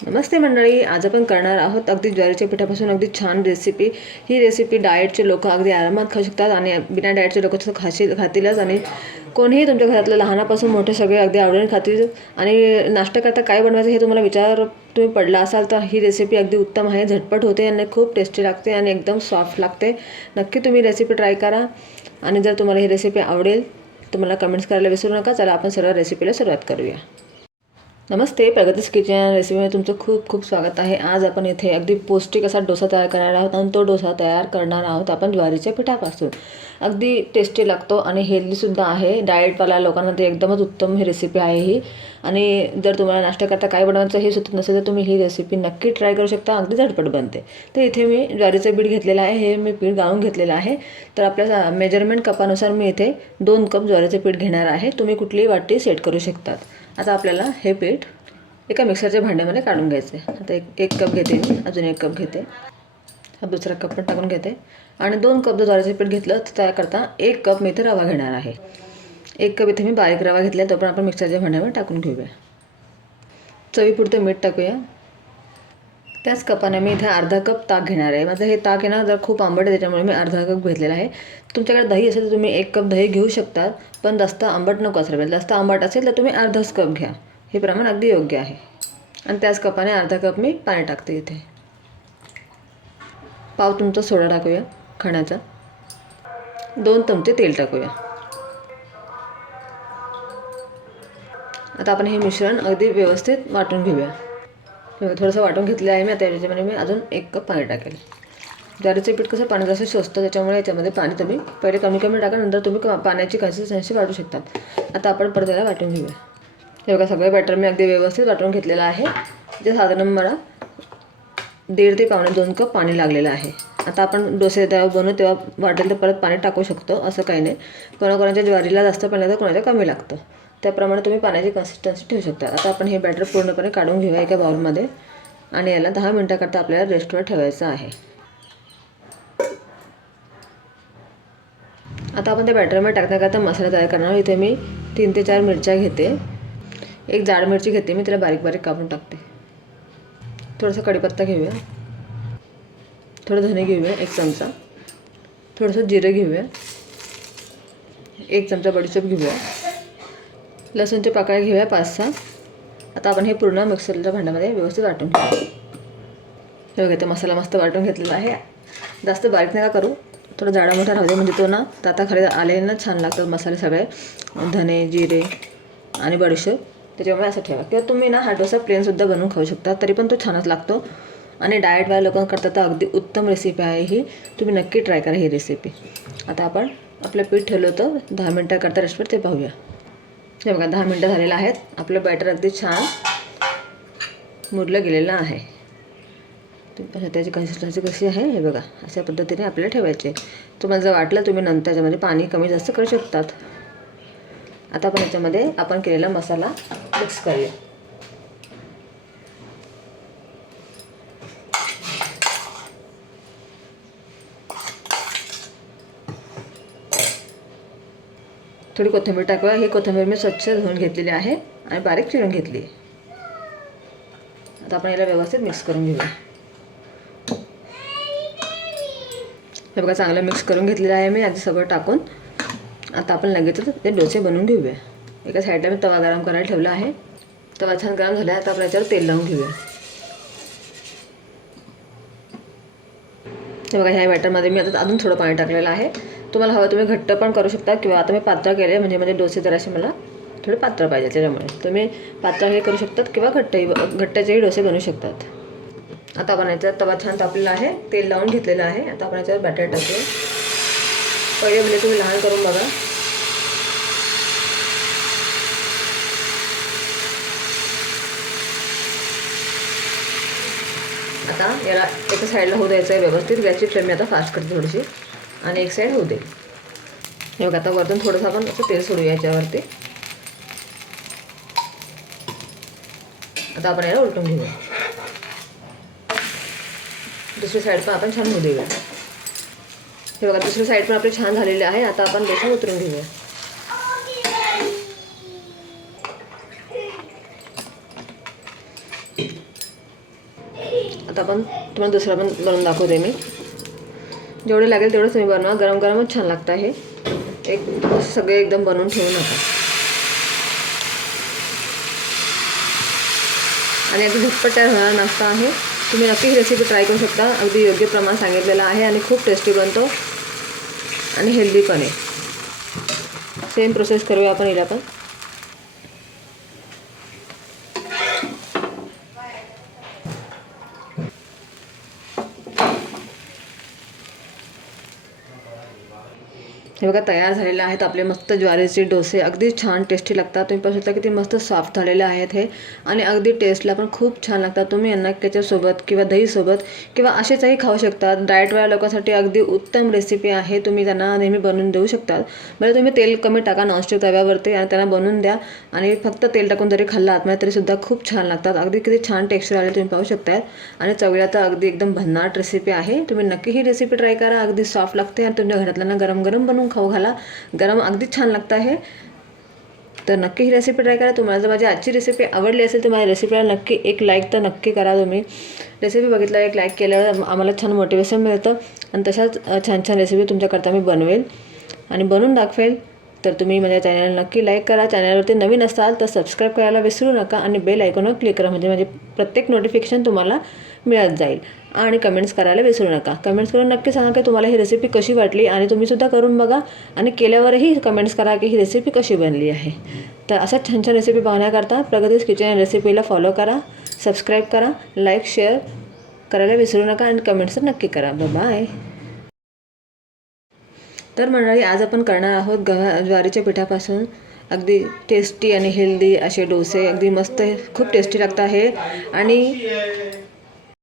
नमस्ते मंडळी, आज आपण करणार आहोत अगदी ज्वारीच्या पिठापासून अगदी छान रेसिपी। ही रेसिपी डाएटचे लोक अगदी आरामात खाऊ शकतात आणि बिना डाएटचे लोक तर खातीलच आणि कोणीही तुमच्या घरातलं लहानापासून मोठे सगळे अगदी आवडीने खातील। आणि नाश्ता करता काय बनवायचं हे तुम्हाला विचार तुम्ही पडला असाल तर ही रेसिपी अगदी उत्तम आहे, झटपट होते आणि खूप टेस्टी लागते आणि एकदम सॉफ्ट लागते। नक्की तुम्ही रेसिपी ट्राय करा आणि जर तुम्हाला ही रेसिपी आवडेल तर मला कमेंट्स करायला विसरू नका। चला आपण सरळ रेसिपीला सुरुवात करूया। नमस्ते, प्रगतीज किचन रेसिपीमध्ये तुमचं खूप खूप स्वागत आहे। आज आपण इथे अगदी पौष्टिक असा डोसा तयार करणार आहोत आणि तो डोसा तयार करणार आहोत आपण ज्वारीच्या पिठापासून। अगदी टेस्टी लागतो आणि हेल्दीसुद्धा आहे। डाएटवाल्या लोकांमध्ये एकदमच उत्तम ही रेसिपी आहे ही। आणि जर तुम्हाला नाश्ता करता काय बनवायचं हे सुचत नसेल तर तुम्ही ही रेसिपी नक्की ट्राय करू शकता, अगदी झटपट बनते। तर इथे मी ज्वारीचं पीठ घेतलेलं आहे, हे मी पीठ गाळून घेतलेलं आहे। तर आपल्या मेजरमेंट कपानुसार मी इथे 2 कप ज्वारीचं पीठ घेणार आहे। तुम्ही कुठलीही वाटी सेट करू शकतात। आता आपल्याला हे पीठ एका मिक्सरच्या भांड्यामध्ये काढून घ्यायचे। आता एक कप घेते मी, अजून 1 कप घेते, हा दुसरा कप पण टाकून घेते आणि 2 कप जर ज्वारीचं पीठ घेतलं तर त्याकरता 1 कप मी इथे रवा घेणार आहे। 1 कप इथे मी बारीक रवा घेतला, तो पण आपण मिक्सरच्या भांड्यामध्ये टाकून घेऊया। चवीपुरतं मीठ टाकूया। त्याच कपाने मी इथे अर्धा कप ताक घेणार आहे। माझं हे ताक आहे ना जर खूप आंबट आहे त्याच्यामुळे मी अर्धा कप घेतलेला आहे। तुमच्याकडे दही असेल तर तुम्ही 1 कप दही घेऊ शकतात, पण जास्त आंबट नको असायला पाहिजे। जास्त आंबट असेल तर तुम्ही अर्धाच कप घ्या, हे प्रमाण अगदी योग्य आहे। आणि त्याच कपाने अर्धा कप मी पाणी टाकते इथे। पाव चमचा सोडा टाकूया खाण्याचा, 2 चमचे तेल टाकूया। आता आपण हे मिश्रण अगदी व्यवस्थित वाटून घेऊया। थोडंसं वाटून घेतलं आहे मी। आता याच्यामध्ये मी अजून 1 कप पाणी टाकेल। ज्वारीचं पीठ कसं पाणी जास्त शोषतं, त्याच्यामुळे याच्यामध्ये पाणी तुम्ही पहिले कमी कमी टाका, नंतर तुम्ही पाण्याची कन्सिस्टन्सी वाढवू शकतात। आता आपण परत याला वाटून घेऊया। हे बघा, सगळं बॅटर मी अगदी व्यवस्थित वाटून घेतलेलं आहे। जे साधारण मला 1.5 ते पावणे 2 कप पाणी लागलेलं आहे। आता आपण डोसे जेव्हा बनवू तेव्हा वाटेल तर परत पाणी टाकू शकतो, असं काही नाही। कोणाकोणाच्या ज्वारीला जास्त पाणी लागतं, कोणाच्या कमी लागतं, त्याप्रमाणे तुम्ही पाण्याची कन्सिस्टन्सी ठेवू शकता। आता आपण हे बॅटर पूर्णपणे काढून घेऊया एका बाउलमध्ये आणि याला 10 मिनिटाकरता आपल्याला रेस्टवर ठेवायचं आहे। आता आपण त्या बॅटरमध्ये टाकण्याकरता मसाला तयार करणार। इथे मी 3 ते 4 मिरच्या घेते, एक जाड मिरची घेते मी, तिला बारीक बारीक कापून टाकते। थोडासा कढीपत्ता घेऊया, थोडं धने घेऊया 1 चमचा, थोडंसं जिरं घेऊया, 1 चमचा बडीशेप घेऊया, लसूणच्या पाकळ्या घेऊया 5-6। आता आपण हे पूर्ण मिक्सरच्या भांड्यामध्ये व्यवस्थित वाटून घेऊया। हे बघा, मसाला मस्त वाटून घेतलेला आहे। जास्त बारीक नका करू, थोडं जाडा मोठा राहू दे, म्हणजे तो ना दाताखाली आले ना छान लागतात मसाले सगळे, धने जिरे आणि बडीशेप, त्याच्यामुळे असं ठेवा। किंवा तुम्ही ना हा डोसा प्लेनसुद्धा बनवून खाऊ शकता, तरी पण तो छानच लागतो। आणि डाएटवाल्या लोकांकरता तर अगदी उत्तम रेसिपी आहे ही, तुम्ही नक्की ट्राय करा ही रेसिपी। आता आपण आपलं पीठ ठेवलं होतं 10 मिनिटाकरता रेस्टवर, ते पाहूया। हे बघा, 10 मिनिटं झालेलं आहेत। आपलं बॅटर अगदी छान मुरलं गेलेलं आहे। त्याची कन्सिस्टन्सी कशी आहे हे बघा, अशा पद्धतीने आपल्याला ठेवायचे। तुम्हाला जर वाटलं तुम्ही नंतर त्याच्यामध्ये पाणी कमी जास्त करू शकतात। आता आपण याच्यामध्ये आपण केलेला मसाला मिक्स करूया। थोडी कोथिंबीर टाकूया। ही कोथिंबीर मी स्वच्छ धुवून घेतलेली आहे आणि बारीक चिरून घेतली। आता आपण याला व्यवस्थित मिक्स करून घेऊया। हे बघा, चांगलं मिक्स करून घेतलेलं आहे मी आधी सगळं टाकून। आता आपण लगेचच ते डोसे बनवून घेऊया। एका साईडला मी तवा गरम करायला ठेवला आहे। तवा छान गरम झाला आहे, आता आपण याच्यावर तेल लावून घेऊया। हे बघा, ह्या बॅटरमध्ये मी आता अजून थोडं पाणी टाकलेलं आहे। तुम्हाला हवं तुम्ही घट्ट पण करू शकता, किंवा आता मी पातळ केले म्हणजे डोसे जरासे मला थोडे पातळ पाहिजे, त्याच्यामुळे तुम्ही पातळ हे करू शकतात किंवा घट्टाचेही डोसे बनवू शकतात। आता आपण याच्यात तवा छान तापलेला आहे, तेल लावून घेतलेलं आहे। आता आपण याच्यावर बॅटर टाकूया। पहिले म्हणजे तुम्ही लहान करून बघा। आता याला एका साईडला होऊ द्यायचं आहे व्यवस्थित। गॅसची फ्लेम मी आता फास्ट करते थोडीशी, आणि एक साईड होऊ दे। हे बघा, आता वरतून थोडंसं आपण असं तेल सोडूया याच्यावरती। आता आपण याला उलटून घेऊया। दुसरी साईड पण आपण छान होऊ देऊया। हे बघा, दुसरी साईड पण आपली छान झालेली आहे। आता आपण डोसा उतरून घेऊया। आता आपण तुम्हाला दुसरा पण बनवून दाखवते मी. जेवढे लागेल तेवढंच तुम्ही बनवा. गरम गरमच छान लागतं हे. एक सगळे एकदम बनवून ठेवू नका. आणि अगदी झटपट तयार होणारा नाश्ता आहे. तुम्ही नक्की ही रेसिपी ट्राय करू शकता. अगदी योग्य प्रमाण सांगितलेलं आहे आणि खूप टेस्टी बनतो आणि हेल्दी पण आहे. सेम प्रोसेस करूया आपण हिला पण. हे बघा तयार झालेले आहेत आपले मस्त ज्वारीचे डोसे. अगदी छान टेस्टी लागतात. तुम्ही पाहू शकता किती मस्त सॉफ्ट झालेले आहेत हे आणि अगदी टेस्टला पण खूप छान लागतात. तुम्ही यांना त्याच्यासोबत किंवा दहीसोबत किंवा असेचही खाऊ शकतात. डाएटवाल्या लोकांसाठी अगदी उत्तम रेसिपी आहे. तुम्ही त्यांना नेहमी बनवून देऊ शकतात. म्हणजे तुम्ही तेल कमी टाका नॉनस्टिक तव्यावरती आणि त्यांना बनवून द्या आणि फक्त तेल टाकून जरी खाल्ला आतमध्ये तरीसुद्धा खूप छान लागतात. अगदी किती छान टेक्स्चर आले तुम्ही पाहू शकता आणि चवीला तर अगदी एकदम भन्नाट रेसिपी आहे. तुम्ही नक्की ही रेसिपी ट्राय करा. अगदी सॉफ्ट लागते आणि तुमच्या घरातल्यांना गरम गरम बनवून खाऊ घाला. गरम अगदी छान लागतं आहे. तर नक्की ही रेसिपी ट्राय करा. तुम्हाला जर माझी आजची रेसिपी आवडली असेल तर माझ्या रेसिपीला नक्की एक लाईक तर नक्की करा. तुम्ही रेसिपी बघितल्यावर एक लाईक केल्यावर आम्हाला छान मोटिवेशन मिळतं आणि तशाच छान छान रेसिपी तुमच्याकरता मी बनवेल आणि बनवून दाखवेल. तर तुम्ही माझ्या चॅनलला नक्की लाईक करा. चॅनलवरती नवीन असाल तर सबस्क्राईब करायला विसरू नका आणि बेल आयकॉनवर क्लिक करा म्हणजे प्रत्येक नोटिफिकेशन तुम्हाला मिळत जाईल. आणि कमेंट्स करायला विसरू नका. कमेंट्स करून नक्की सांगा की तुम्हाला ही रेसिपी कशी वाटली आणि तुम्हीसुद्धा करून बघा आणि केल्यावरही कमेंट्स करा की ही रेसिपी कशी बनली आहे. तर अशाच छान छान रेसिपी पाहण्याकरता प्रगतीज किचन रेसिपीला फॉलो करा, सबस्क्राईब करा, लाईक शेअर करायला विसरू नका आणि कमेंट्स तर नक्की करा. बाय. तर मंडळी आज आपण करणार आहोत ज्वारीच्या पिठापासून अगदी टेस्टी आणि हेल्दी असे डोसे. अगदी मस्त खूप टेस्टी लागतं आहे आणि